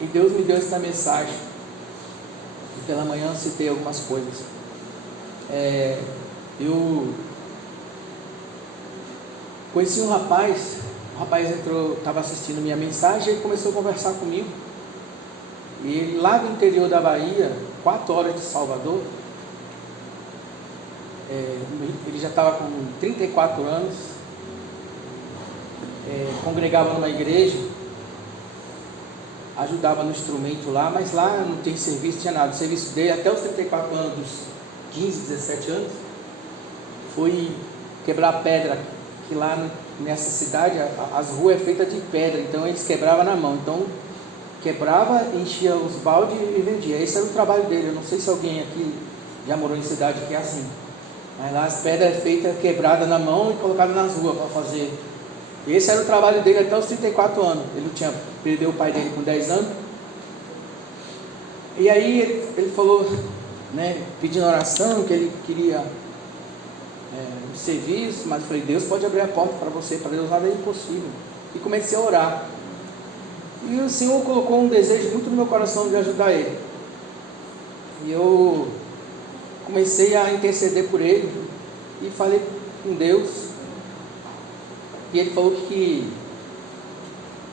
E Deus me deu essa mensagem. E pela manhã eu citei algumas coisas. Eu conheci um rapaz. O rapaz entrou, estava assistindo minha mensagem e começou a conversar comigo. E ele, lá do interior da Bahia, 4 horas de Salvador, ele já estava com 34 anos, congregava numa igreja, ajudava no instrumento lá, mas lá não tem serviço, tinha nada. O serviço dele até os 34 anos, dos 15, 17 anos, foi quebrar pedra, que lá nessa cidade as ruas é feitas de pedra, então eles quebravam na mão. Então quebrava, enchia os baldes e vendia. Esse era o trabalho dele. Eu não sei se alguém aqui já morou em cidade que é assim, mas lá as pedras feitas, quebradas na mão e colocadas nas ruas para fazer. Esse era o trabalho dele até os 34 anos. Ele perdeu o pai dele com 10 anos. E aí ele falou, pedindo oração, que ele queria um serviço, mas eu falei, Deus pode abrir a porta para você, para Deus nada é impossível. E comecei a orar. E o Senhor colocou um desejo muito no meu coração de ajudar ele. E eu comecei a interceder por ele e falei com Deus. E ele falou que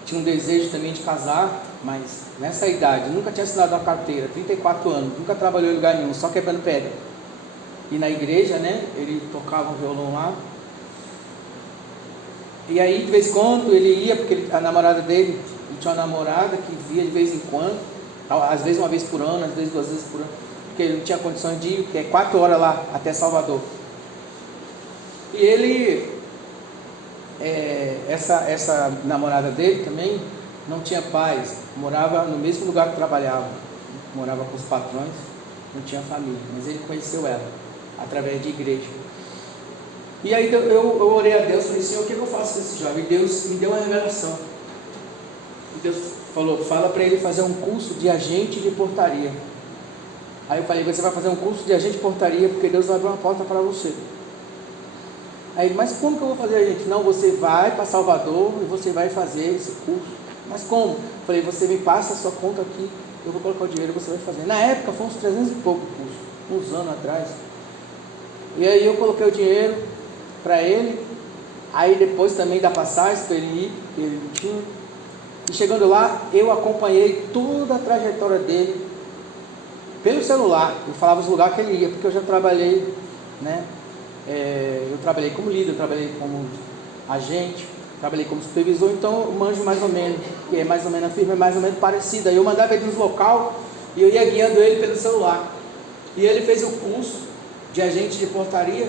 tinha um desejo também de casar, mas nessa idade, nunca tinha assinado uma carteira, 34 anos, nunca trabalhou em lugar nenhum, só quebrando pedra. E na igreja, ele tocava um violão lá. E aí de vez em quando ele ia, porque a namorada dele, ele tinha uma namorada que via de vez em quando, às vezes uma vez por ano, às vezes 2 vezes por ano, porque ele não tinha condições de ir, porque é 4 horas lá até Salvador. E ele, essa namorada dele também não tinha pais, morava no mesmo lugar que trabalhava, morava com os patrões, não tinha família, mas ele conheceu ela através de igreja. E aí eu orei a Deus, falei, Senhor, o que eu faço com esse jovem? E Deus me deu uma revelação. E Deus falou, fala para ele fazer um curso de agente de portaria. Aí eu falei, você vai fazer um curso de agente de portaria, porque Deus vai abrir uma porta para você. Aí ele, mas como que eu vou fazer, agente? Não, você vai para Salvador e você vai fazer esse curso. Mas como? Eu falei, você me passa a sua conta aqui, eu vou colocar o dinheiro e você vai fazer. Na época foi uns 300 e pouco curso, uns anos atrás. E aí eu coloquei o dinheiro para ele, aí depois também da passagem para ele ir, ele não tinha. E chegando lá, eu acompanhei toda a trajetória dele pelo celular. Eu falava os lugares que ele ia, porque eu já trabalhei, eu trabalhei como líder, eu trabalhei como agente, trabalhei como supervisor, então eu manjo mais ou menos, que é mais ou menos a firma, é mais ou menos parecida. Eu mandava ele nos local e eu ia guiando ele pelo celular. E ele fez o curso de agente de portaria.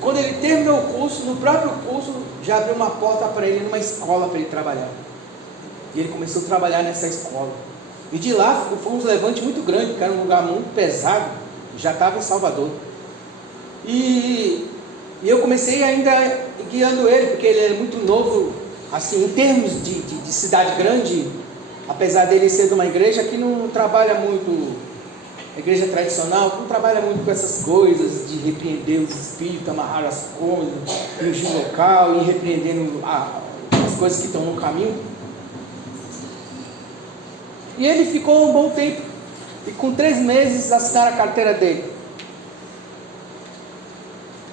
Quando ele terminou o curso, no próprio curso já abriu uma porta para ele numa escola para ele trabalhar. E ele começou a trabalhar nessa escola. E de lá foi um levante muito grande, porque era um lugar muito pesado, já estava em Salvador. E eu comecei ainda guiando ele, porque ele era muito novo, assim, em termos de cidade grande, apesar dele ser de uma igreja que não trabalha muito. A igreja tradicional não trabalha muito com essas coisas de repreender os espíritos, amarrar as coisas, ungir local e repreendendo as coisas que estão no caminho. E ele ficou um bom tempo, e com 3 meses assinaram a carteira dele.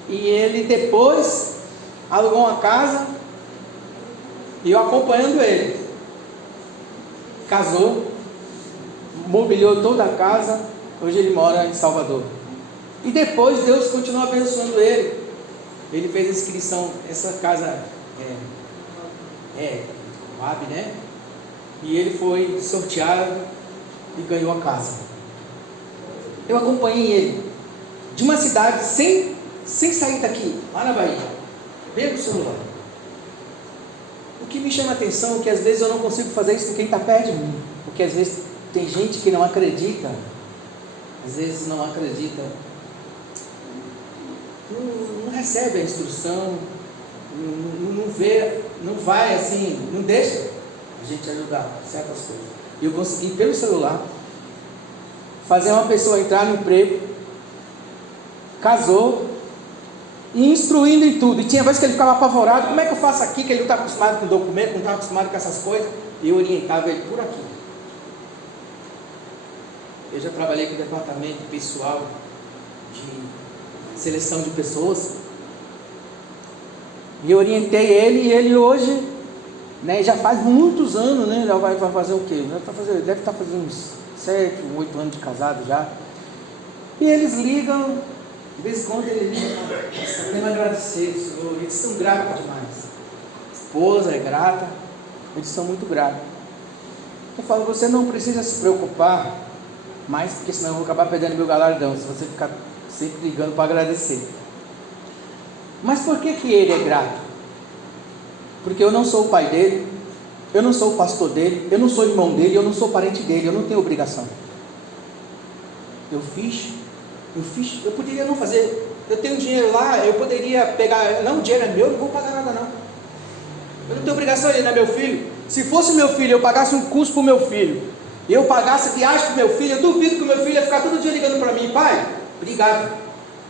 E ele depois alugou uma casa, e eu acompanhando ele. Casou, mobiliou toda a casa. Hoje ele mora em Salvador. E depois Deus continuou abençoando ele. Ele fez a inscrição, essa casa Coab, E ele foi sorteado e ganhou a casa. Eu acompanhei ele de uma cidade sem sair daqui, lá na Bahia, pelo celular. O que me chama a atenção é que às vezes eu não consigo fazer isso com quem está perto de mim, porque às vezes tem gente que não acredita. Às vezes não acredita, não recebe a instrução, não vê, não vai assim, não deixa a gente ajudar certas coisas. E eu consegui pelo celular fazer uma pessoa entrar no emprego, casou, e instruindo em tudo. E tinha vezes que ele ficava apavorado, como é que eu faço aqui, que ele não está acostumado com documento, não está acostumado com essas coisas, e eu orientava ele por aqui. Eu já trabalhei com o departamento pessoal de seleção de pessoas. E eu orientei ele, e ele hoje, né, já faz muitos anos, né, ele vai fazer o quê? Deve estar fazendo uns 7, 8 anos de casado já. E eles ligam, de vez em quando ele liga, eu tenho a agradecer, Senhor, eles são gratos demais. A esposa é grata, eles são muito gratos. Eu falo, você não precisa se preocupar mais, porque senão eu vou acabar perdendo meu galardão, se você ficar sempre ligando para agradecer. Mas por que ele é grato? Porque eu não sou o pai dele, eu não sou o pastor dele, eu não sou irmão dele, eu não sou parente dele, eu não tenho obrigação. Eu poderia não fazer, eu tenho dinheiro lá, eu poderia pegar, não, o dinheiro é meu, eu não vou pagar nada não. Eu não tenho obrigação, ele não é meu filho. Se fosse meu filho, eu pagasse um curso para o meu filho, e eu pagasse viagem para o meu filho, eu duvido que o meu filho ia ficar todo dia ligando para mim, pai, obrigado,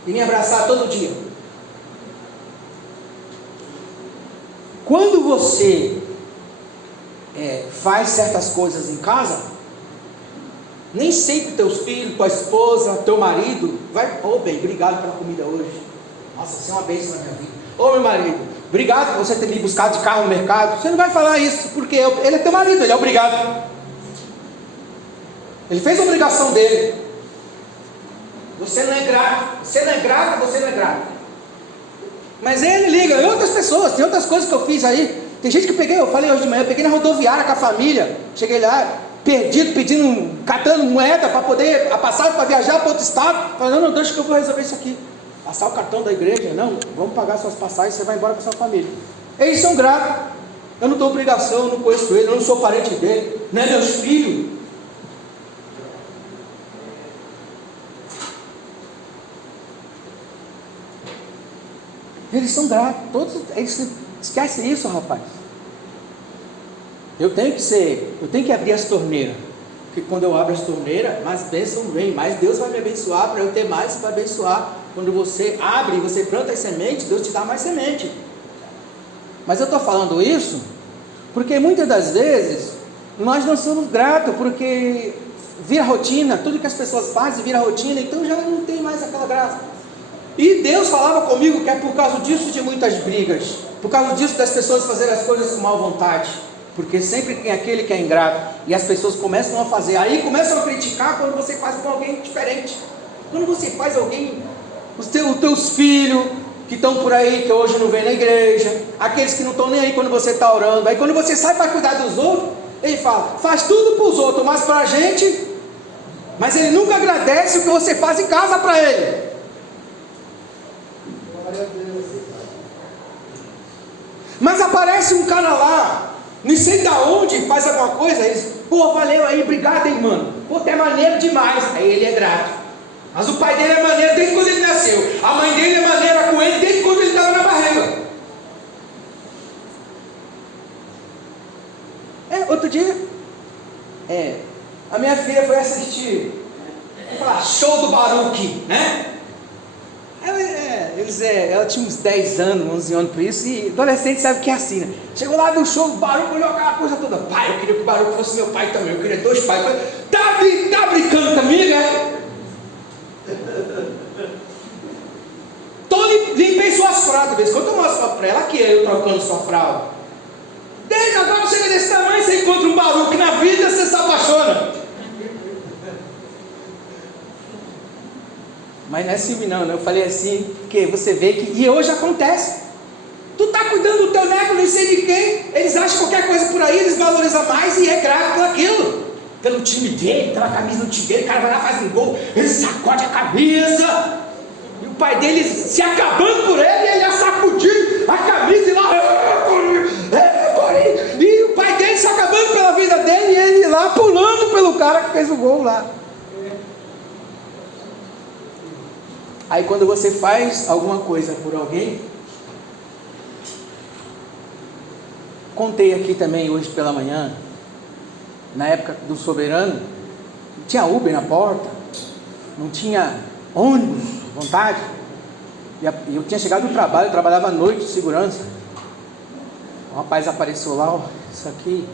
e me abraçar todo dia. Quando você faz certas coisas em casa, nem sempre teus filhos, tua esposa, teu marido vai, bem, obrigado pela comida hoje, nossa, você é uma bênção na minha vida. Meu marido, obrigado por você ter me buscado de carro no mercado. Você não vai falar isso, porque ele é teu marido, ele é obrigado, ele fez a obrigação dele. Você não é grato, você não é grato. Mas ele liga, e outras pessoas, tem outras coisas que eu fiz aí. Tem gente que eu falei hoje de manhã, eu peguei na rodoviária com a família, cheguei lá, perdido, catando moeda para poder, a passagem para viajar para outro estado. Falei, não, deixa que eu vou resolver isso aqui. Passar o cartão da igreja, não, vamos pagar suas passagens, você vai embora com a sua família. Eles são gratos, eu não tenho obrigação, eu não conheço ele, eu não sou parente dele, não é meus filhos. Eles são gratos, todos, eles esquecem isso, rapaz. Eu tenho que abrir as torneiras, porque quando eu abro as torneiras, mais bênção vem, mais Deus vai me abençoar, para eu ter mais para abençoar. Quando você abre e você planta as sementes, Deus te dá mais semente. Mas eu estou falando isso, porque muitas das vezes, nós não somos gratos, porque vira rotina, tudo que as pessoas fazem vira rotina, então já não tem mais aquela graça. E Deus falava comigo que é por causa disso de muitas brigas, por causa disso das pessoas fazerem as coisas com má vontade, porque sempre tem aquele que é ingrato, e as pessoas começam a fazer, aí começam a criticar quando você faz com alguém diferente. Quando você faz alguém, os teus filhos que estão por aí, que hoje não vêm na igreja, aqueles que não estão nem aí quando você está orando, aí quando você sai para cuidar dos outros, ele fala, faz tudo para os outros, mas para a gente, mas ele nunca agradece o que você faz em casa para ele. Mas aparece um cara lá, não sei da onde, faz alguma coisa, eles, valeu aí, obrigado hein mano, tu é maneiro demais, aí ele é grato. Mas o pai dele é maneiro desde quando ele nasceu, a mãe dele é maneira com ele desde quando ele estava na barriga. Outro dia, a minha filha foi assistir, show do Baruque, né? Ela tinha uns 10 anos, 11 anos por isso, e adolescente sabe que é assim, né? Chegou lá, viu o show do Baruque, olhou aquela coisa toda, pai, eu queria que o Baruque fosse meu pai também, eu queria 2 pais. Eu falei, tá brincando comigo, né? Limpei suas fraldas, vez quando eu mostro para ela que eu trocando sua fralda. Desde agora chega desse tamanho, você encontra um Baruque na vida, você se apaixona. Mas não é assim não, eu falei assim, porque você vê que, e hoje acontece, tu está cuidando do teu neto, não sei de quem, eles acham qualquer coisa por aí, eles valorizam mais e é grato por aquilo, pelo time dele, pela camisa do time dele, o cara vai lá, faz um gol, ele sacode a camisa, e o pai dele se acabando por ele, ele ia sacudir a camisa e lá, e o pai dele se acabando pela vida dele, e ele lá pulando pelo cara que fez o gol lá. Aí quando você faz alguma coisa por alguém, contei aqui também hoje pela manhã, na época do Soberano, não tinha Uber na porta, não tinha ônibus, vontade, e eu tinha chegado do trabalho, eu trabalhava à noite de segurança, o rapaz apareceu lá, isso aqui,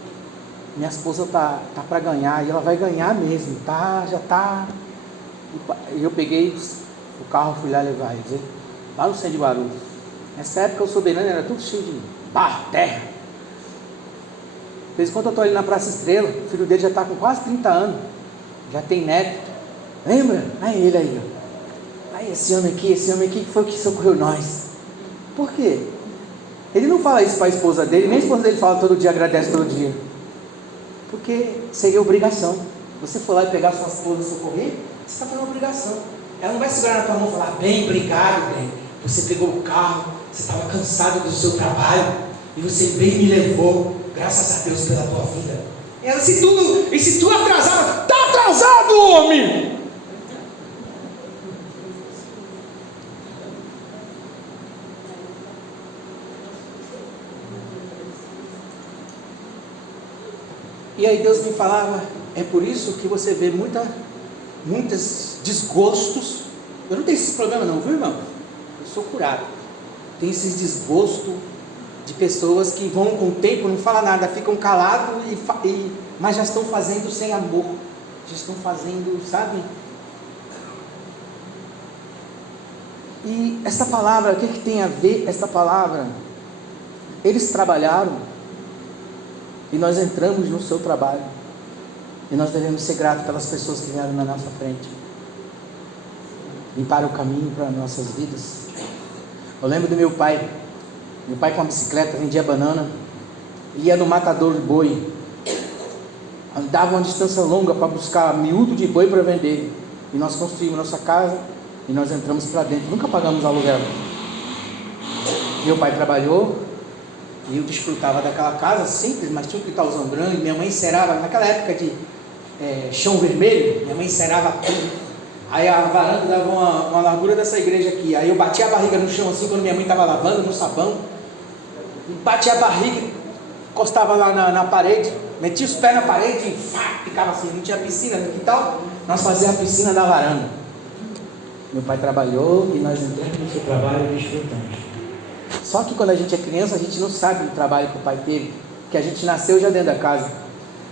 minha esposa tá para ganhar, e ela vai ganhar mesmo, tá, já tá. E eu peguei o carro, fui lá levar eles, lá no centro de Guarulhos. Nessa época o Soberano era tudo cheio de barro, terra. De vez em quando eu estou ali na Praça Estrela, o filho dele já está com quase 30 anos, já tem neto. Lembra? Aí ele aí, ó. Aí esse homem aqui que foi o que socorreu nós. Por quê? Ele não fala isso para a esposa dele, nem a esposa dele fala todo dia, agradece todo dia. Porque seria obrigação. Você for lá e pegar sua esposa e socorrer, você está fazendo uma obrigação. Ela não vai segurar na tua mão e falar, bem, obrigado, bem. Você pegou o carro, você estava cansado do seu trabalho, e você veio e me levou, graças a Deus pela tua vida. E ela, se tu atrasava, está atrasado, homem! E aí Deus me falava, é por isso que você vê muitos desgostos. Eu não tenho esses problemas não, viu, irmão? Eu sou curado. Tem esses desgostos de pessoas que vão com o tempo, não falam nada, ficam calados, mas já estão fazendo sem amor. Já estão fazendo, sabe? E essa palavra, o que tem a ver essa palavra? Eles trabalharam, e nós entramos no seu trabalho, e nós devemos ser gratos pelas pessoas que vieram na nossa frente, limparam o caminho para nossas vidas. Eu lembro do meu pai com uma bicicleta, vendia banana, ele ia no matador de boi, andava uma distância longa para buscar miúdo de boi para vender, e nós construímos nossa casa, e nós entramos para dentro, nunca pagamos aluguel. Meu pai trabalhou, e eu desfrutava daquela casa simples, mas tinha um quintalzão grande. Minha mãe encerava, naquela época de chão vermelho, minha mãe encerava tudo. Aí a varanda dava uma largura dessa igreja aqui. Aí eu batia a barriga no chão assim, quando minha mãe estava lavando no sabão. Batia a barriga, encostava lá na parede, metia os pés na parede e ficava assim. Não tinha piscina no quintal, nós fazíamos a piscina da varanda. Meu pai trabalhou e nós entramos no seu trabalho e desfrutamos. Só que quando a gente é criança, a gente não sabe o trabalho que o pai teve, porque a gente nasceu já dentro da casa.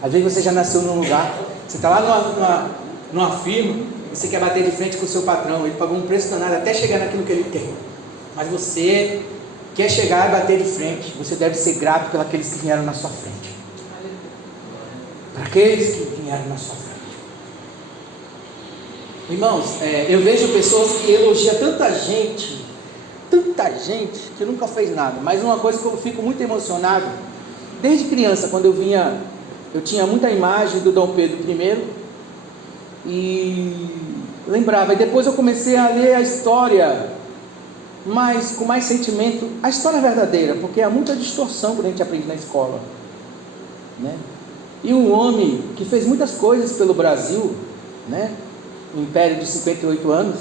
Às vezes você já nasceu num lugar, você está lá numa firma, e você quer bater de frente com o seu patrão, ele pagou um preço danado até chegar naquilo que ele tem. Mas você quer chegar e bater de frente, você deve ser grato pelos que vieram na sua frente. Para aqueles que vieram na sua frente. Irmãos, eu vejo pessoas que elogiam tanta gente que nunca fez nada, mas uma coisa que eu fico muito emocionado, desde criança, quando eu tinha muita imagem do Dom Pedro I, e lembrava, e depois eu comecei a ler a história, mas com mais sentimento, a história verdadeira, porque há muita distorção quando a gente aprende na escola, né? E um homem que fez muitas coisas pelo Brasil, né? O Império de 58 anos,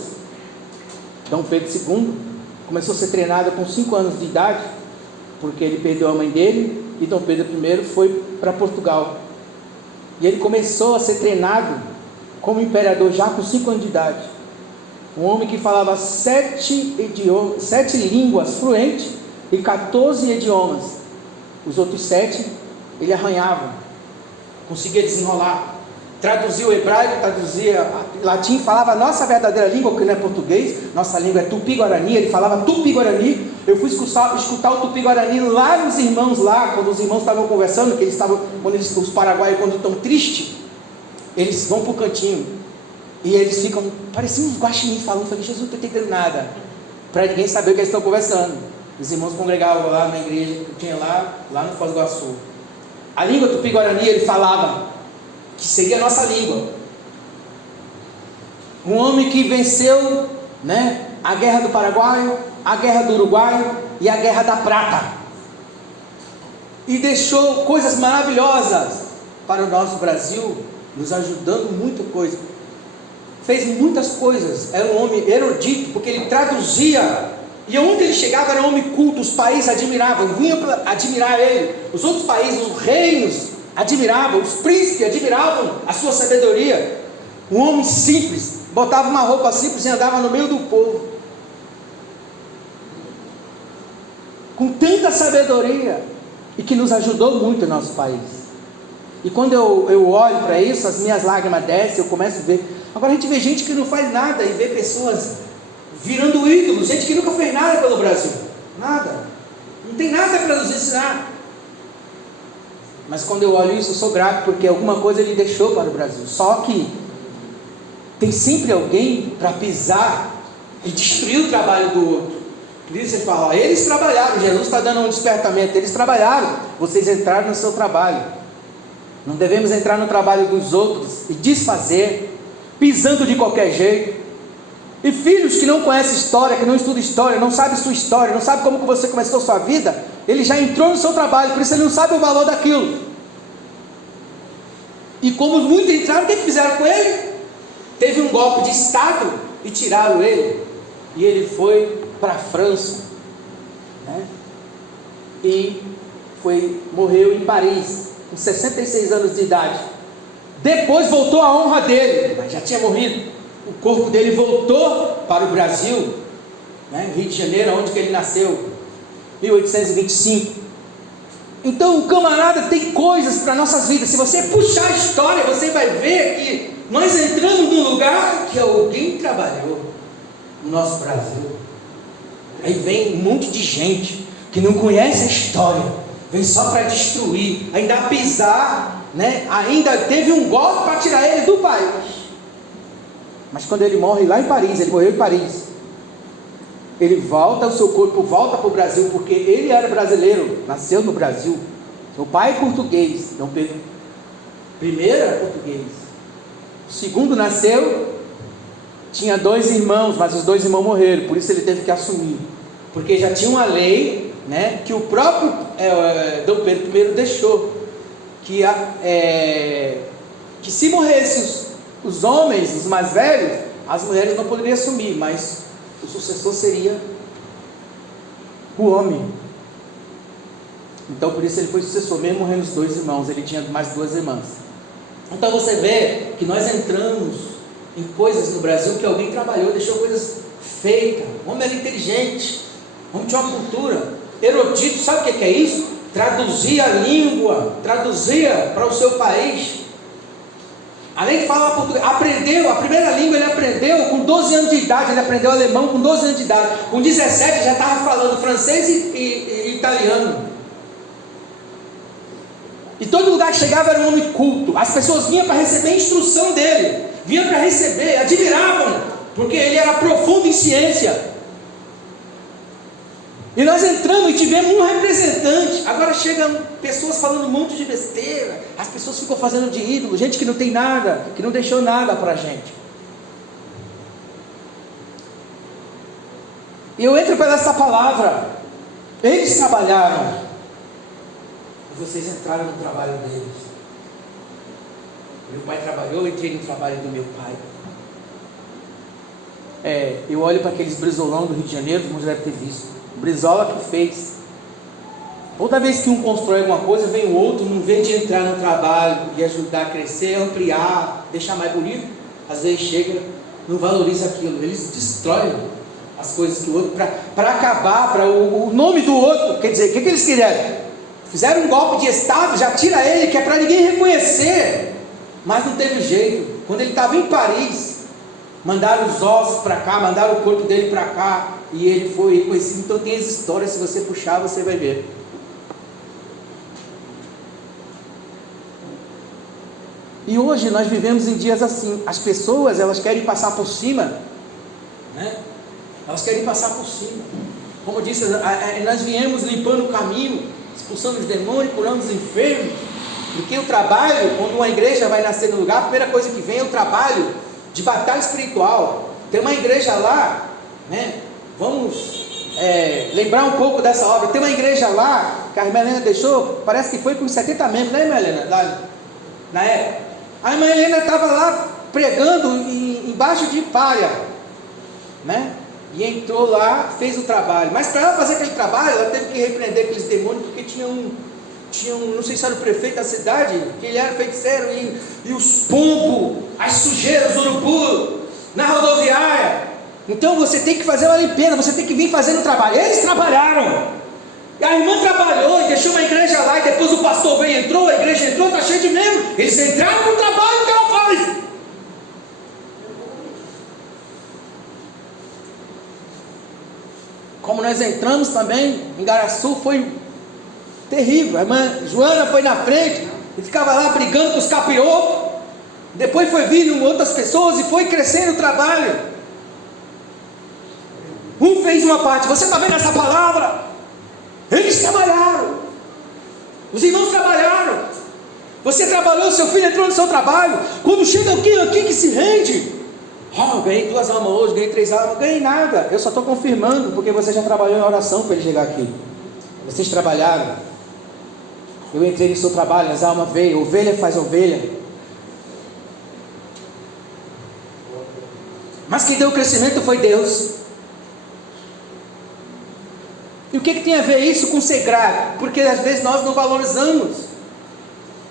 Dom Pedro II, começou a ser treinado com 5 anos de idade, porque ele perdeu a mãe dele, e Dom Pedro I foi para Portugal, e ele começou a ser treinado como imperador já com 5 anos de idade. Um homem que falava 7 línguas fluentes e 14 idiomas. Os outros 7 ele arranhava, conseguia desenrolar, traduzia o hebraico, traduzia latim, falava a nossa verdadeira língua, que não é português, nossa língua é tupi-guarani, ele falava tupi-guarani. Eu fui escutar o tupi-guarani lá nos irmãos, lá, quando os irmãos estavam conversando, que eles estavam, os paraguaios, quando estão tristes, eles vão para o cantinho, e eles ficam, pareciam uns guaxinins falando. Eu falei, Jesus, não estou entendendo nada, para ninguém saber o que eles estão conversando. Os irmãos congregavam lá na igreja que tinha lá no Foz do Iguaçu. A língua tupi-guarani, ele falava, que seria a nossa língua. Um homem que venceu, né, a guerra do Paraguai, a guerra do Uruguai e a guerra da Prata, e deixou coisas maravilhosas para o nosso Brasil, nos ajudando muita coisa. Fez muitas coisas. Era um homem erudito, porque ele traduzia, e onde ele chegava era um homem culto. Os países admiravam, vinham para admirar ele. Os outros países, os reinos admiravam, os príncipes admiravam a sua sabedoria. Um homem simples, botava uma roupa simples e andava no meio do povo, com tanta sabedoria, e que nos ajudou muito no nosso país. E quando eu olho para isso, as minhas lágrimas descem, eu começo a ver. Agora a gente vê gente que não faz nada e vê pessoas virando ídolos, gente que nunca fez nada pelo Brasil, nada, não tem nada para nos ensinar. Mas quando eu olho isso, eu sou grato, porque alguma coisa ele deixou para o Brasil. Só que tem sempre alguém para pisar e destruir o trabalho do outro. Por isso ele fala, ó, eles trabalharam, Jesus está dando um despertamento, eles trabalharam, vocês entraram no seu trabalho. Não devemos entrar no trabalho dos outros e desfazer, pisando de qualquer jeito. E filhos que não conhecem história, que não estudam história, não sabem sua história, não sabem como que você começou sua vida, ele já entrou no seu trabalho, por isso ele não sabe o valor daquilo. E como muitos entraram, o que fizeram com ele? Teve um golpe de Estado e tiraram ele. E ele foi para a França, né? E morreu em Paris, com 66 anos de idade. Depois voltou a honra dele, mas já tinha morrido. O corpo dele voltou para o Brasil, né? Rio de Janeiro, onde que ele nasceu, 1825. Então o camarada tem coisas para nossas vidas. Se você puxar a história, você vai ver que nós entramos num lugar que alguém trabalhou no nosso Brasil. Aí vem um monte de gente que não conhece a história, vem só para destruir, ainda pisar, né? Ainda teve um golpe para tirar ele do país. Mas quando ele morre lá em Paris, ele morreu em Paris, ele volta, o seu corpo volta para o Brasil, porque ele era brasileiro, nasceu no Brasil. Seu pai é português, Dom Pedro I era português. O segundo nasceu, tinha 2 irmãos, mas os 2 irmãos morreram, por isso ele teve que assumir, porque já tinha uma lei, né, que o próprio Dom Pedro I deixou, que se morressem os homens, os mais velhos, as mulheres não poderiam assumir, mas o sucessor seria o homem. Então por isso ele foi sucessor, mesmo morrendo os 2 irmãos, ele tinha mais 2 irmãs. Então você vê que nós entramos em coisas no Brasil que alguém trabalhou, deixou coisas feitas. O homem era inteligente, o homem tinha uma cultura, erudito. Sabe o que é isso? Traduzia a língua, traduzia para o seu país. Além de falar português, aprendeu, a primeira língua ele aprendeu com 12 anos de idade, ele aprendeu alemão com 12 anos de idade, com 17 já estava falando francês e italiano. E todo lugar que chegava era um homem culto, as pessoas vinham para receber a instrução dele, vinham para receber, admiravam, porque ele era profundo em ciência. E nós entramos e tivemos um representante. Agora chegam pessoas falando um monte de besteira, as pessoas ficam fazendo de ídolo, gente que não tem nada, que não deixou nada para a gente. E eu entro pela esta palavra, eles trabalharam, e vocês entraram no trabalho deles. Meu pai trabalhou, eu entrei no trabalho do meu pai. Eu olho para aqueles brizolão do Rio de Janeiro, como já deve ter visto. O Brizola que fez. Toda vez que um constrói alguma coisa, vem o outro, não vem de entrar no trabalho e ajudar a crescer, ampliar, deixar mais bonito. Às vezes chega, não valoriza aquilo. Eles destroem as coisas que o outro, para acabar, para o nome do outro. Quer dizer, o que eles queriam? Fizeram um golpe de Estado, já tira ele, que é para ninguém reconhecer. Mas não teve jeito. Quando ele estava em Paris, mandaram os ossos para cá, mandaram o corpo dele para cá, e ele foi reconhecido. Então tem as histórias, se você puxar, você vai ver. E hoje nós vivemos em dias assim. As pessoas, elas querem passar por cima, né? Elas querem passar por cima. Como eu disse, nós viemos limpando o caminho, expulsando os demônios, curando os enfermos. Porque o trabalho, quando uma igreja vai nascer no lugar, a primeira coisa que vem é o trabalho de batalha espiritual. Tem uma igreja lá, né? Vamos lembrar um pouco dessa obra. Tem uma igreja lá, que a irmã Helena deixou, parece que foi com 70 membros, né, irmã Helena? Lá, na época. A irmã Helena estava lá pregando embaixo de palha, né? E entrou lá, fez o trabalho. Mas para ela fazer aquele trabalho, ela teve que repreender aqueles demônios, porque tinha um, não sei se era o prefeito da cidade, que ele era feiticeiro, e os pombos, as sujeiras, os urubu, na rodoviária. Então você tem que fazer uma limpeza, você tem que vir fazendo o trabalho. Eles trabalharam, A irmã trabalhou e deixou uma igreja lá, e depois o pastor veio e entrou, a igreja entrou, está cheio de membros. Eles entraram no trabalho que ela faz. Como nós entramos também em Garaçu, foi terrível. A irmã Joana foi na frente e ficava lá brigando com os capirotos. Depois foi vindo outras pessoas e foi crescendo o trabalho. Um fez uma parte, você está vendo essa palavra? Eles trabalharam, os irmãos trabalharam, você trabalhou, seu filho entrou no seu trabalho. Quando chega aqui que se rende, ganhei 2 almas hoje, ganhei 3 almas, não ganhei nada. Eu só estou confirmando, porque você já trabalhou em oração para ele chegar aqui. Vocês trabalharam, eu entrei no seu trabalho, as almas veio, ovelha faz ovelha. Mas quem deu o crescimento foi Deus. E o que tem a ver isso com ser grato? Porque às vezes nós não valorizamos.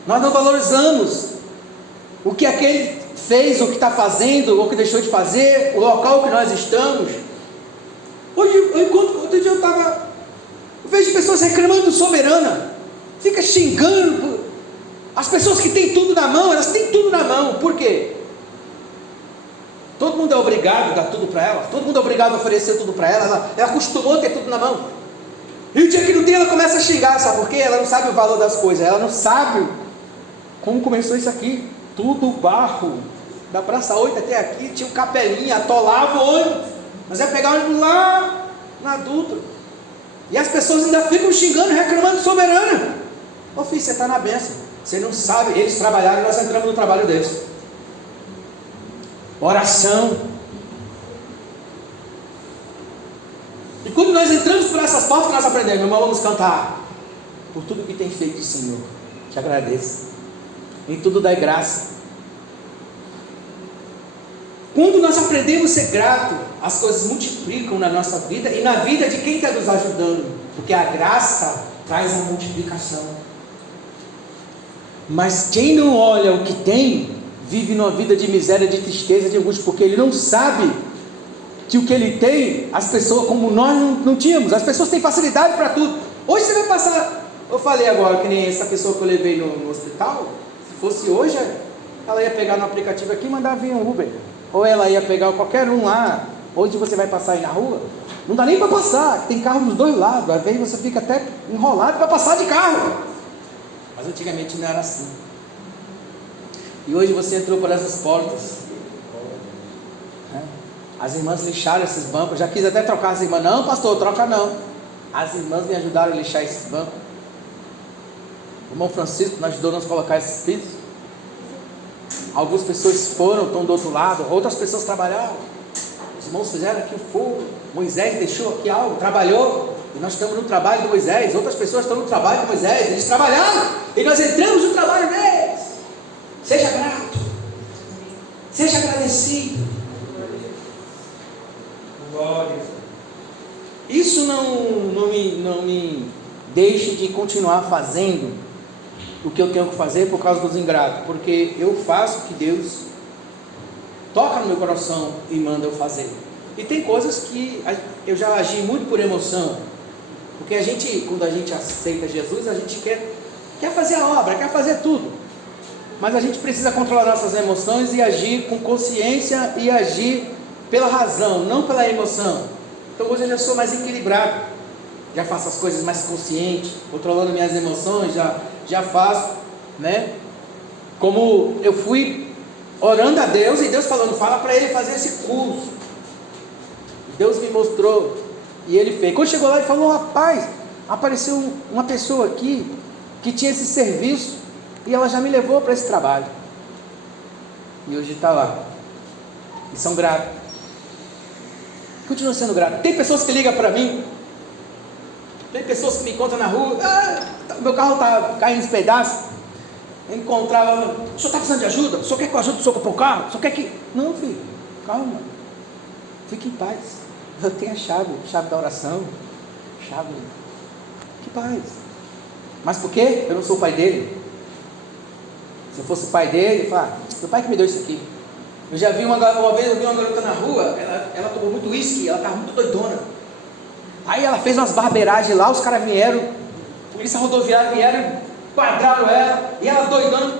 Nós não valorizamos o que aquele fez, o que está fazendo, ou o que deixou de fazer, o local que nós estamos. Outro dia eu vejo pessoas reclamando do Soberana, fica xingando. As pessoas que têm tudo na mão, elas têm tudo na mão. Por quê? Todo mundo é obrigado a dar tudo para ela, todo mundo é obrigado a oferecer tudo para ela, ela acostumou a ter tudo na mão. E o dia que não tem, ela começa a xingar, sabe por quê? Ela não sabe o valor das coisas, ela não sabe como começou isso aqui. Tudo barro, da Praça 8 até aqui, tinha um capelinha, atolava o ônibus, mas ia pegar o ônibus lá na Dutra, e as pessoas ainda ficam xingando, reclamando Soberana. Ô filho, você está na bênção, você não sabe, eles trabalharam e nós entramos no trabalho deles. Oração. E quando nós entramos por essas portas, nós aprendemos, meu irmão, vamos cantar. Por tudo que tem feito o Senhor, te agradeço. Em tudo dai graça. Quando nós aprendemos a ser grato, as coisas multiplicam na nossa vida e na vida de quem está nos ajudando, porque a graça traz a multiplicação. Mas quem não olha o que tem, vive numa vida de miséria, de tristeza, de angústia, porque ele não sabe que o que ele tem, as pessoas, como nós não tínhamos, as pessoas têm facilidade para tudo. Hoje você vai passar, eu falei agora, que nem essa pessoa que eu levei no hospital, se fosse hoje, ela ia pegar no aplicativo aqui e mandar vir um Uber, ou ela ia pegar qualquer um lá. Hoje você vai passar aí na rua, não dá nem para passar, tem carro dos dois lados, às vezes você fica até enrolado para passar de carro, mas antigamente não era assim. E hoje você entrou por essas portas, as irmãs lixaram esses bancos. Já quis até trocar as irmãs. Não, pastor, troca não. As irmãs me ajudaram a lixar esses bancos. O irmão Francisco nos ajudou a nos colocar esses pisos. Algumas pessoas foram, estão do outro lado. Outras pessoas trabalharam. Os irmãos fizeram aqui o fogo. Moisés deixou aqui algo, trabalhou. E nós estamos no trabalho de Moisés. Outras pessoas estão no trabalho de Moisés. Eles trabalharam. E nós entramos no trabalho deles. Seja grato. Seja agradecido. Isso não me deixe de continuar fazendo o que eu tenho que fazer por causa dos ingratos, porque eu faço o que Deus toca no meu coração e manda eu fazer. E tem coisas que eu já agi muito por emoção, porque quando a gente aceita Jesus, a gente quer fazer a obra, quer fazer tudo, mas a gente precisa controlar nossas emoções e agir com consciência e agir pela razão, não pela emoção. Então hoje eu já sou mais equilibrado, já faço as coisas mais consciente, controlando minhas emoções, já faço, né? Como eu fui orando a Deus, e Deus falando, fala para ele fazer esse curso. Deus me mostrou, e ele fez. Quando chegou lá, ele falou, rapaz, apareceu uma pessoa aqui, que tinha esse serviço, e ela já me levou para esse trabalho, e hoje está lá, e são gratos. Continua sendo grato. Tem pessoas que ligam para mim, tem pessoas que me encontram na rua, meu carro está caindo nos pedaços, eu encontrava, o senhor está precisando de ajuda? O senhor quer que eu ajude o senhor a comprar o carro? O senhor quer que... Não, filho, calma, fique em paz, eu tenho a chave da oração, que paz. Mas por quê? Eu não sou o pai dele. Se eu fosse o pai dele, eu falava, meu pai que me deu isso aqui. Eu já vi uma vez eu vi uma garota na rua, ela tomou muito uísque, ela estava muito doidona. Aí ela fez umas barbeiragens lá, os caras vieram, polícia rodoviária vieram, quadraram ela, e ela doidando,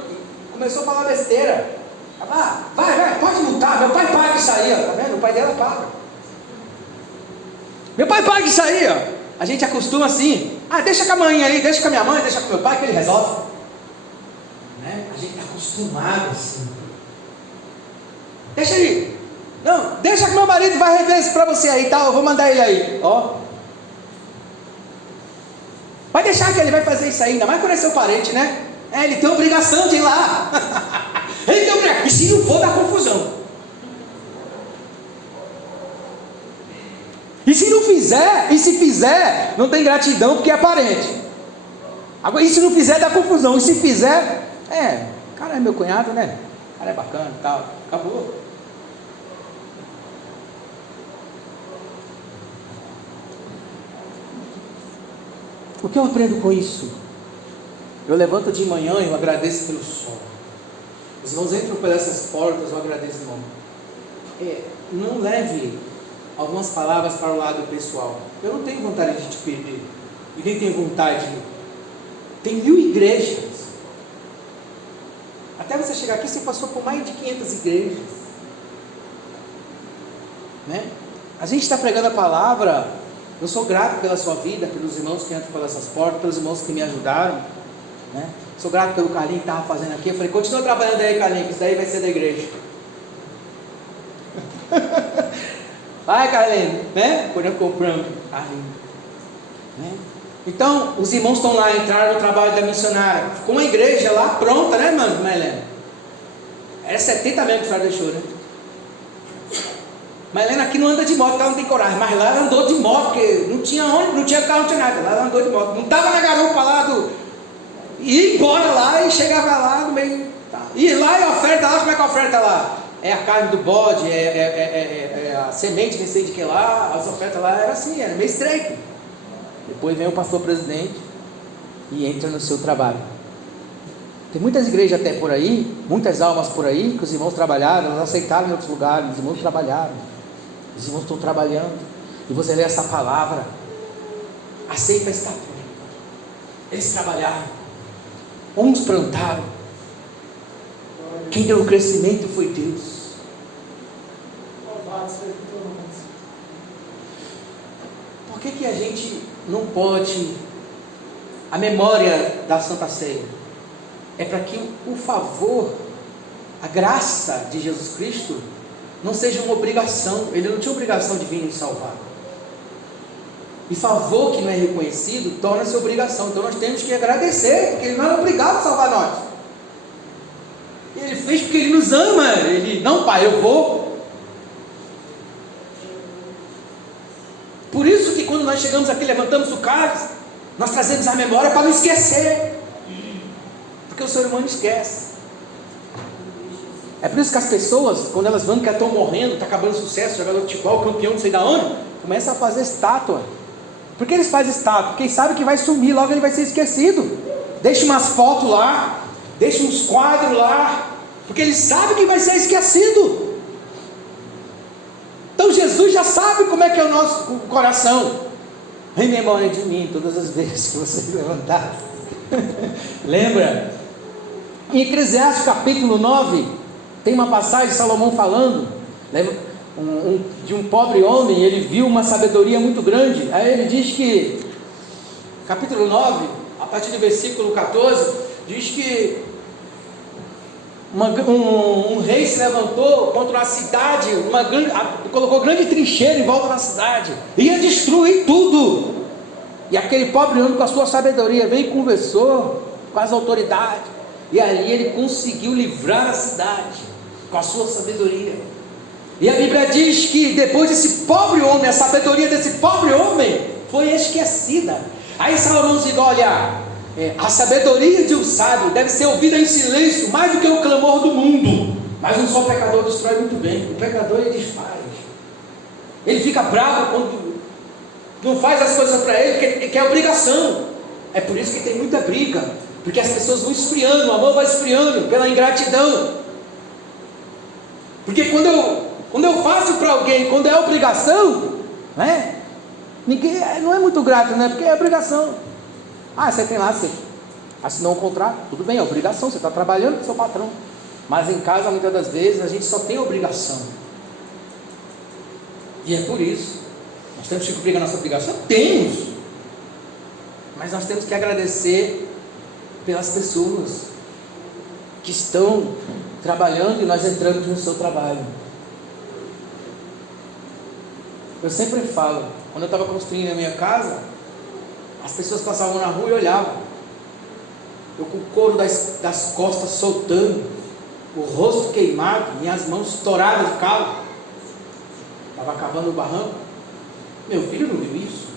começou a falar besteira. Ela, vai, pode multar, meu pai paga isso aí, ó. Tá vendo? O pai dela paga. Meu pai paga isso aí, ó. A gente acostuma assim, deixa com a mãe aí, deixa com a minha mãe, deixa com o meu pai que ele resolve. Né? A gente está acostumado assim. Deixa aí. Não, deixa que meu marido vai rever isso para você aí, tá? Eu vou mandar ele aí, ó. Vai deixar que ele vai fazer isso aí, ainda mais quando é seu parente, né? Ele tem obrigação de ir lá. Ele tem obrigação. E se não for, dá confusão. E se não fizer, e se fizer, não tem gratidão porque é parente. Agora, e se não fizer, dá confusão. E se fizer, o cara é meu cunhado, né? O cara é bacana e tal. Acabou. O que eu aprendo com isso? Eu levanto de manhã e eu agradeço pelo sol. Os irmãos entram por essas portas, eu agradeço, irmão. Não leve algumas palavras para o lado pessoal. Eu não tenho vontade de te perder. Ninguém tem vontade. Tem 1000 igrejas. Até você chegar aqui, você passou por mais de 500 igrejas. Né? A gente está pregando a palavra. Eu sou grato pela sua vida, pelos irmãos que entram por essas portas, pelos irmãos que me ajudaram. Né? Sou grato pelo Carlinhos que estava fazendo aqui. Eu falei, continua trabalhando aí, Carlinhos, que isso daí vai ser da igreja. Vai, Carlinhos, né? Quando eu comprando Carlinhos, né? Então, os irmãos estão lá, entraram no trabalho da missionária. Ficou uma igreja lá pronta, né, mano, Helena? Era 70 mesmo que a senhora deixou, né? Mas Helena aqui não anda de moto, porque ela não tem coragem. Mas lá ela andou de moto, porque não tinha ônibus, não tinha carro, não tinha nada. Lá ela andou de moto. Não estava na garupa lá ia embora lá e chegava lá no meio. Tá. E lá e a oferta lá, como é que é a oferta lá? É a carne do bode, é a semente, nem sei de que lá. As ofertas lá eram assim, era meio estreito. Depois vem o pastor presidente e entra no seu trabalho. Tem muitas igrejas até por aí, muitas almas por aí, que os irmãos trabalharam, elas aceitaram em outros lugares, os irmãos trabalharam, os irmãos estão trabalhando, e você lê essa palavra, aceita esta palavra. Eles trabalharam, uns plantaram, quem deu o crescimento foi Deus. Por que a gente não pode, a memória da Santa Ceia, é para que o favor, a graça de Jesus Cristo, não seja uma obrigação. Ele não tinha obrigação de vir nos salvar. E favor que não é reconhecido, torna-se obrigação. Então nós temos que agradecer, porque Ele não é obrigado a salvar nós. Ele fez porque Ele nos ama. Ele, não, Pai, eu vou. Por isso que quando nós chegamos aqui, levantamos o cálice, nós trazemos a memória para não esquecer. Porque o ser humano esquece. É por isso que as pessoas, quando elas vão que estão morrendo, está acabando sucesso, jogador de futebol, campeão, não sei da onde, começam a fazer estátua. Por que eles fazem estátua? Porque eles sabem que vai sumir, logo ele vai ser esquecido. Deixa umas fotos lá, deixa uns quadros lá, porque eles sabem que vai ser esquecido. Então Jesus já sabe como é que é o nosso coração. Em memória de mim, todas as vezes que vocês levantaram. Lembra? Em Eclesiastes capítulo 9, tem uma passagem de Salomão falando, de um pobre homem. Ele viu uma sabedoria muito grande. Aí ele diz que, capítulo 9, a partir do versículo 14, diz que um rei se levantou contra uma cidade, colocou grande trincheira em volta da cidade, ia destruir tudo. E aquele pobre homem, com a sua sabedoria, veio e conversou com as autoridades, e ali ele conseguiu livrar a cidade com a sua sabedoria. E a Bíblia diz que depois desse pobre homem, a sabedoria desse pobre homem foi esquecida. Aí Salomão diz: olha, a sabedoria de um sábio deve ser ouvida em silêncio, mais do que o clamor do mundo. Mas um só pecador destrói muito bem. O pecador, ele desfaz, ele fica bravo quando não faz as coisas para ele, que é obrigação. É por isso que tem muita briga, porque as pessoas vão esfriando, o amor vai esfriando pela ingratidão. Porque quando eu faço para alguém, quando é obrigação, né? Ninguém não é muito grato, né? Porque é obrigação. Você tem lá, você assinou um contrato, tudo bem, é obrigação, você está trabalhando com seu patrão. Mas em casa, muitas das vezes, a gente só tem obrigação. E é por isso. Nós temos que cumprir a nossa obrigação? Temos. Mas nós temos que agradecer pelas pessoas que estão trabalhando e nós entramos no seu trabalho. Eu sempre falo, quando eu estava construindo a minha casa, as pessoas passavam na rua e olhavam. Eu com o couro das costas soltando, o rosto queimado, minhas mãos estouradas de calo. Estava cavando o barranco. Meu filho não viu isso.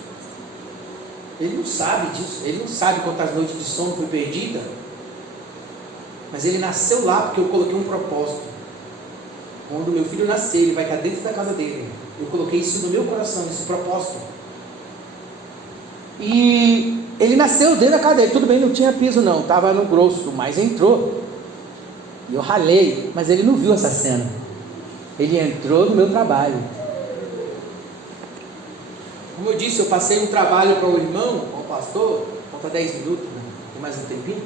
Ele não sabe disso. Ele não sabe quantas noites de sono foi perdida. Mas ele nasceu lá porque eu coloquei um propósito. Quando meu filho nascer, ele vai estar dentro da casa dele. Eu coloquei isso no meu coração, esse propósito. E ele nasceu dentro da casa dele. Tudo bem, não tinha piso não, estava no grosso, mas entrou. E eu ralei, mas ele não viu essa cena. Ele entrou no meu trabalho. Como eu disse, eu passei um trabalho para o irmão, para o pastor, falta 10 minutos, né? Tem mais um tempinho.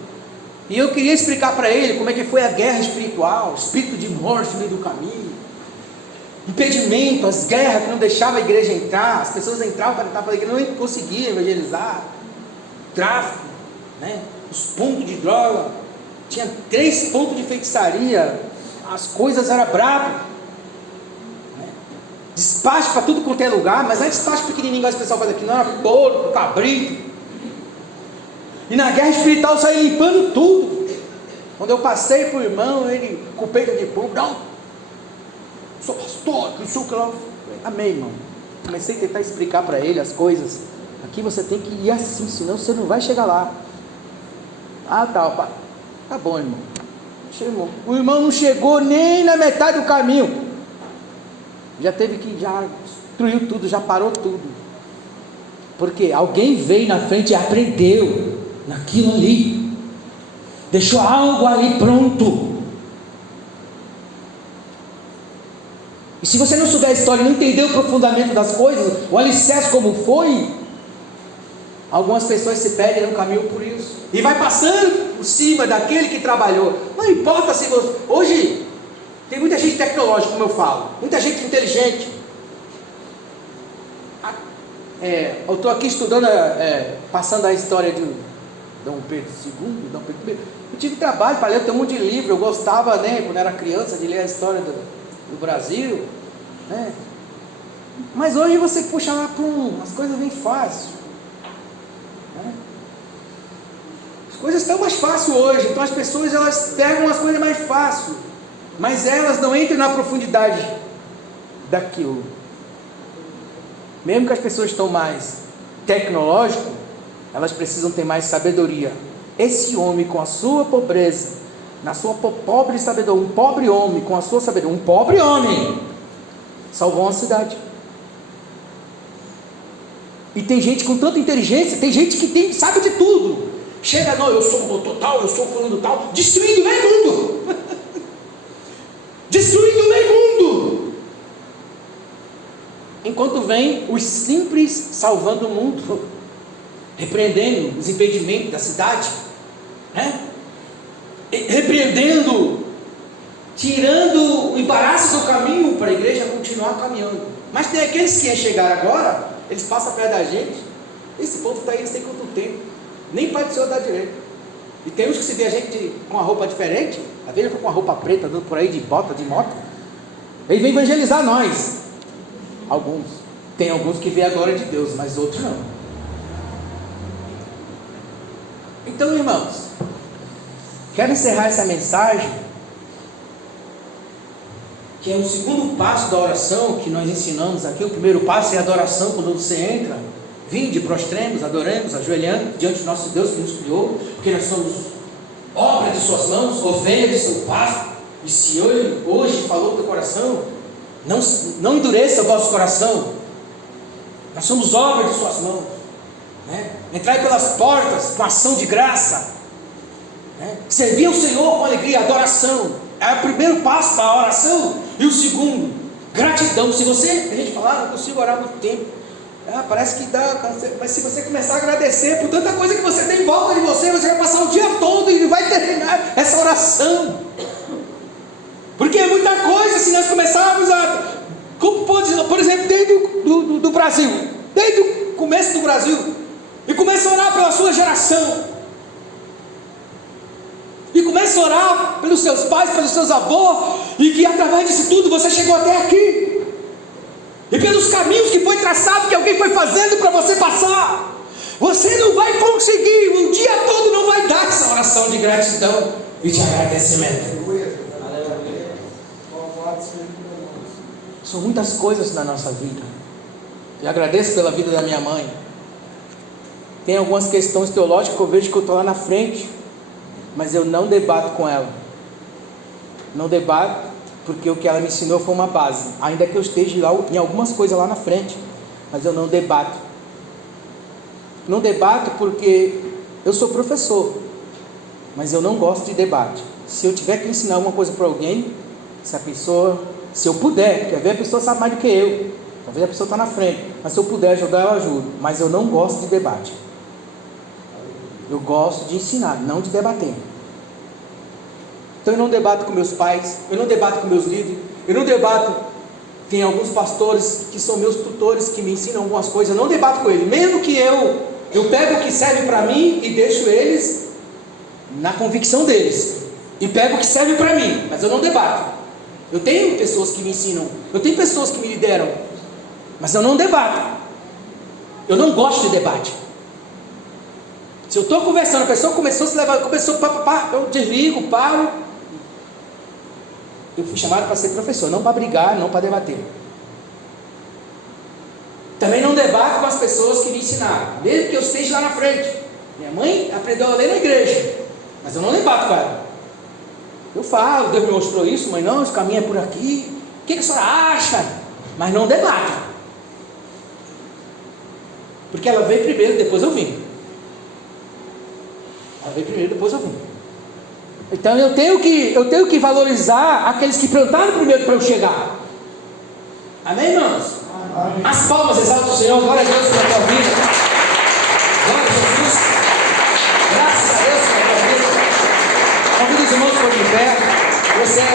E eu queria explicar para ele como é que foi a guerra espiritual, espírito de morte no meio do caminho, impedimento, as guerras que não deixavam a igreja entrar, as pessoas entravam para entrar para a igreja, não conseguiam evangelizar, tráfico, né? Os pontos de droga, tinha 3 pontos de feitiçaria, as coisas eram bravas, né? Despacho para tudo quanto é lugar, mas não é despacho pequenininho igual o pessoal faz aqui, não, era porco, cabrito. E na guerra espiritual eu saí limpando tudo. Quando eu passei para o irmão, ele com o peito de pulpo, não, sou pastor, não sou que lá. Amém, irmão. Comecei a tentar explicar para ele as coisas. Aqui você tem que ir assim, senão você não vai chegar lá. Tá bom, irmão. Chegou. O irmão não chegou nem na metade do caminho. Já teve que, já destruiu tudo, já parou tudo. Porque alguém veio na frente e aprendeu naquilo ali, deixou algo ali pronto. E se você não souber a história, não entender o aprofundamento das coisas, o alicerce como foi, algumas pessoas se perdem no caminho por isso, e vai passando por cima daquele que trabalhou. Não importa se você, hoje tem muita gente tecnológica, como eu falo, muita gente inteligente. Eu estou aqui estudando, passando a história de Dom Pedro II, Dom Pedro I. Eu tive trabalho para ler, eu tenho um monte de livro. Eu gostava, né, quando era criança, de ler a história do Brasil, né? Mas hoje você puxa lá, as coisas vêm fácil, né? As coisas estão mais fáceis hoje, então as pessoas elas pegam as coisas mais fácil, mas elas não entram na profundidade daquilo. Mesmo que as pessoas estão mais tecnológicas, elas precisam ter mais sabedoria. Esse homem com a sua pobreza, na sua pobre sabedoria, um pobre homem com a sua sabedoria, um pobre homem, salvou uma cidade. E tem gente com tanta inteligência, tem gente que sabe de tudo. Chega, não, eu sou o doutor tal, eu sou o fulano tal, destruindo o meio mundo. Destruindo o meio mundo. Enquanto vem os simples salvando o mundo, repreendendo os impedimentos da cidade, né? Repreendendo, tirando o embaraço do caminho para a igreja continuar caminhando. Mas tem aqueles que chegaram agora, eles passam perto da gente. Esse povo está aí não sei quanto tempo, nem Pai do Senhor dá direito. E tem uns que se vê a gente com a roupa diferente, às vezes eu com a roupa preta, andando por aí de bota, de moto, ele vem evangelizar nós. Alguns, tem alguns que vê a glória de Deus, mas outros não. Então, irmãos, quero encerrar essa mensagem, que é o segundo passo da oração que nós ensinamos aqui. O primeiro passo é a adoração. Quando você entra, vinde, prostremos, adoremos, ajoelhando diante do nosso Deus que nos criou, porque nós somos obra de suas mãos, ovelha de seu pasto. E se hoje falou do teu coração, não endureça o vosso coração. Nós somos obra de suas mãos, né? Entrai pelas portas com ação de graça, né? Servir ao Senhor com alegria, adoração. É o primeiro passo da oração. E o segundo, gratidão. Se você, a gente falar, não consigo orar muito tempo, Parece que dá, mas se você começar a agradecer por tanta coisa que você tem em volta de você, você vai passar o dia todo e não vai terminar essa oração. Porque é muita coisa. Se nós começarmos a, como pode, por exemplo, desde do Brasil, desde o começo do Brasil, e começa a orar pela sua geração, e começa a orar pelos seus pais, pelos seus avós, e que através disso tudo você chegou até aqui, e pelos caminhos que foi traçado, que alguém foi fazendo para você passar, você não vai conseguir, o dia todo não vai dar essa oração de gratidão e de agradecimento. São muitas coisas na nossa vida. Eu agradeço pela vida da minha mãe. Tem algumas questões teológicas que eu vejo que eu estou lá na frente, mas eu não debato com ela. Não debato, porque o que ela me ensinou foi uma base. Ainda que eu esteja lá em algumas coisas lá na frente, mas eu não debato. Não debato porque eu sou professor, mas eu não gosto de debate. Se eu tiver que ensinar uma coisa para alguém, se eu puder, porque às vezes a pessoa sabe mais do que eu, talvez a pessoa está na frente, mas se eu puder ajudar, eu ajudo. Mas eu não gosto de debate. Eu gosto de ensinar, não de debater. Então eu não debato com meus pais, eu não debato com meus líderes, eu não debato. Tem alguns pastores que são meus tutores, que me ensinam algumas coisas, eu não debato com eles, mesmo que eu pego o que serve para mim e deixo eles na convicção deles, e pego o que serve para mim, mas eu não debato. Eu tenho pessoas que me ensinam, eu tenho pessoas que me lideram, mas eu não debato. Eu não gosto de debate. Se eu estou conversando, a pessoa começou a se levar, eu desligo, paro. Eu fui chamado para ser professor, não para brigar, não para debater. Também não debato com as pessoas que me ensinaram, mesmo que eu esteja lá na frente. Minha mãe aprendeu a ler na igreja, mas eu não debato com ela. Eu falo, Deus me mostrou isso, mas não, esse caminho é por aqui. O que a senhora acha? Mas não debato. Porque ela veio primeiro, depois eu vim. Ela veio primeiro, depois eu vim. Então eu tenho que valorizar aqueles que plantaram primeiro para eu chegar. Amém, irmãos? Amém. As palmas, exalta o Senhor, glória a Deus pela tua vida. Glória a Jesus. Graças a Deus pela tua vida. Convido os irmãos para de pé. Você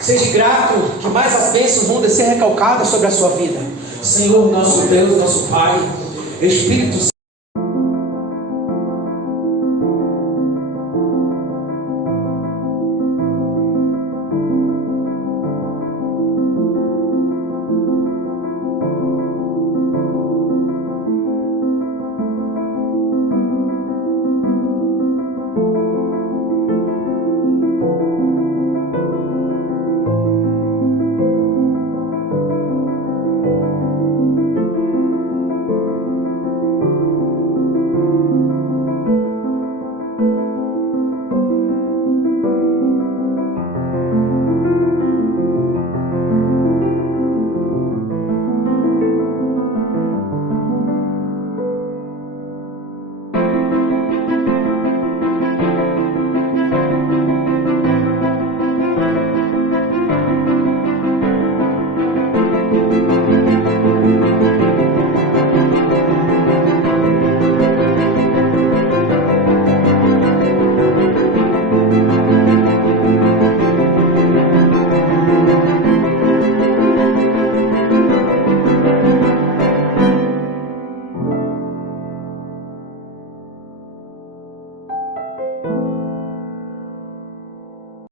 seja grato, que mais as bênçãos vão descer recalcadas sobre a sua vida. Senhor, nosso Deus, nosso Pai, Espírito Santo.